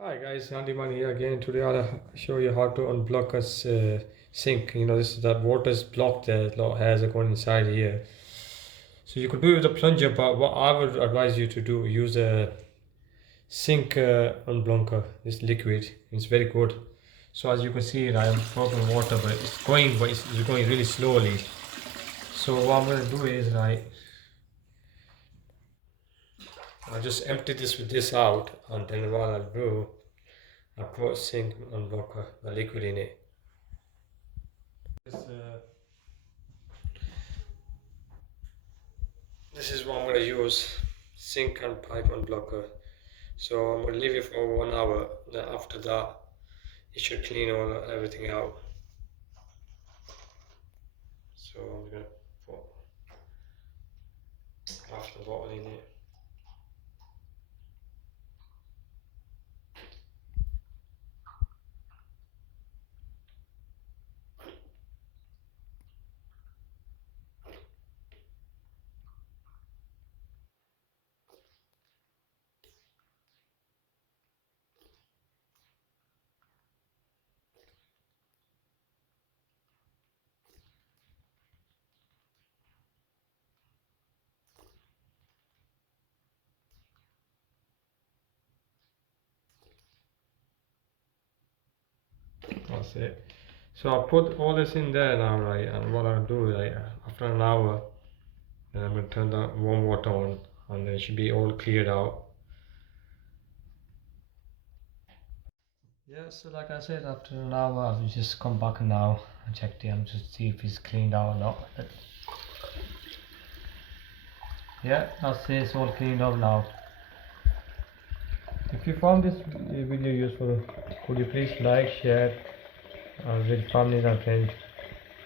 Hi guys, Handyman here again. Today I'll show you how to unblock a sink. This is that water is blocked there, has going inside here. So you could do it with a plunger, but what I would advise you to do, use a sink unblocker, this liquid. It's very good. So as you can see, I am pumping water, but it's going really slowly. So what I'm gonna do is I'll just empty this out, and then what I'll do, I'll put sink unblocker, the liquid in it. This is what I'm going to use, sink and pipe unblocker. So I'm going to leave it for 1 hour. Then after that, it should clean everything out. So I'm going to put half the bottle in it. That's it. So I'll put all this in there now, right? And what I'll do, after an hour, then I'm going to turn the warm water on, and then it should be all cleared out. Yeah, so like I said, after an hour, I'll just come back now and check the just see if it's cleaned out or not. Yeah, that's it, it's all cleaned up now. If you found this video useful, could you please like, share with family and friends,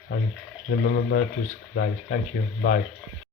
and remember to subscribe. Thank you. Bye.